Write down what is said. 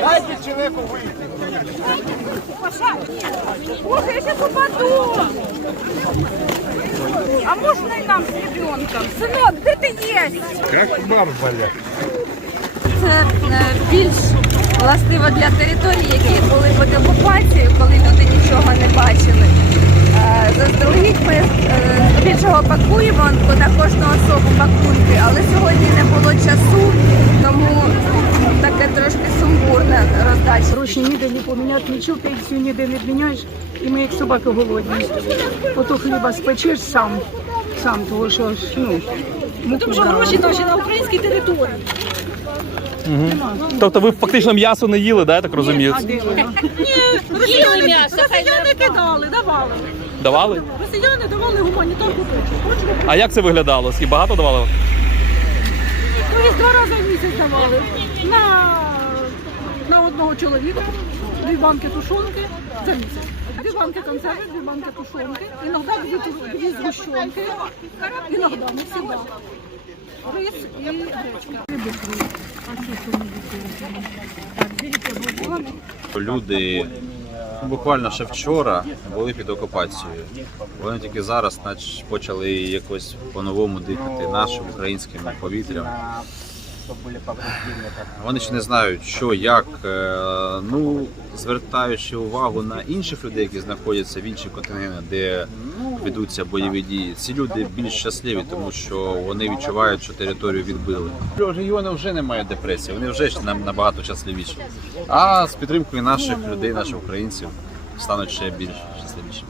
Дайте человеку выйти. Боже, я сейчас упаду. А можно и нам с ребенком? Сынок, где ты есть? Как барбаля. Це е, більш властиво для територій, які були під окупацією, коли люди нічого не бачили. Ніде не поміняти, нічого пенсію ніде не міняєш, і ми як собаки голодні. Ото хліба спечеш сам, сам, тому що ну, муку Тому що гроші наші на українській території. Тобто ви фактично м'ясо не їли, да, я так розумію? А де воно? Росіяни, росіяни кидали, давали. Давали? Росіяни давали гуманітарку Хочете? А як це виглядало? Скільки багато давали? Колись два рази в місяць давали. На, на одного чоловіка дві банки тушонки за місяць. Дві банки консерви, дві банки тушонки, іноді дві, дві згущенки, іноді, не завжди. Рис і гречка. Люди буквально ще вчора були під окупацією. Вони тільки зараз нач- почали якось по-новому дихати нашим українським повітрям. Вони ще не знають, що як. Е, Ну, звертаючи увагу на інших людей, які знаходяться в інших контингентах, де ведуться бойові дії, ці люди більш щасливі, тому що вони відчувають, що територію відбили. Регіони вже немає депресії, вони вже нам набагато щасливіші. А з підтримкою наших людей, наших українців, стануть ще більш щасливішими.